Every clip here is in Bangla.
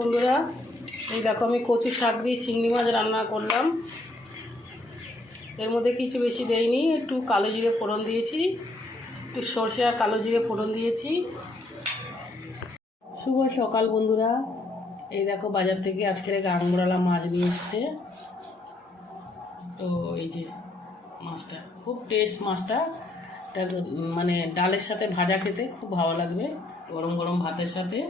বন্ধুরা, এই দেখো আমি কচু শাক দিয়ে চিংড়ি মাছ রান্না করলাম। এর মধ্যে কিছু বেশি দেইনি, একটু কালো জিরে ফোড়ন দিয়েছি, একটু সরষে আর কালো জিরে ফোড়ন দিয়েছি। শুভ সকাল বন্ধুরা, এই দেখো বাজার থেকে আজকের গাংমোড়ালা মাছ নিয়ে এসছে। তো এই যে মাছটা খুব টেস্ট, মাছটা মানে ডালের সাথে ভাজা খেতে খুব ভালো লাগবে, গরম গরম ভাতের সাথে।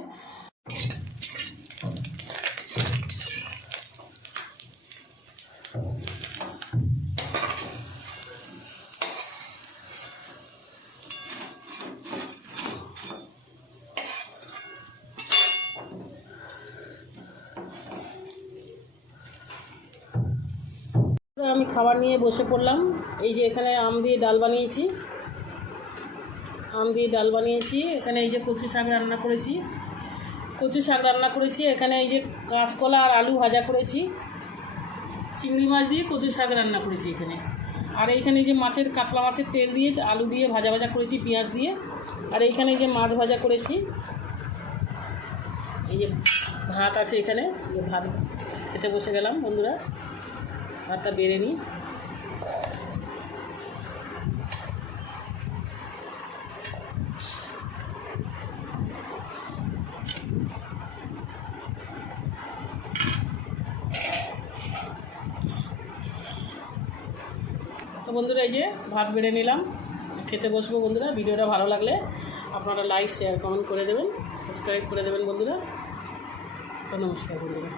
আমি খাবার নিয়ে বসে পড়লাম। এই যে এখানে আম দিয়ে ডাল বানিয়েছি, এখানে এই যে কচু শাক রান্না করেছি, এখানে এই যে কাঁচকলা আর আলু ভাজা করেছি, চিংড়ি মাছ দিয়ে কচু শাক রান্না করেছি এখানে। আর এইখানে এই যে কাতলা মাছের তেল দিয়ে আলু দিয়ে ভাজা করেছি পেঁয়াজ দিয়ে। আর এইখানে এই যে মাছ ভাজা করেছি। এই যে ভাত আছে এখানে, ভাত খেতে বসে গেলাম বন্ধুরা। ভাতটা বেড়ে নিই। তো বন্ধুরা এই যে ভাত বেড়ে নিলাম, খেতে বসবো বন্ধুরা। ভিডিওটা ভালো লাগলে আপনারা লাইক শেয়ার কমেন্ট করে দেবেন, সাবস্ক্রাইব করে দেবেন বন্ধুরা। তো নমস্কার বন্ধুরা।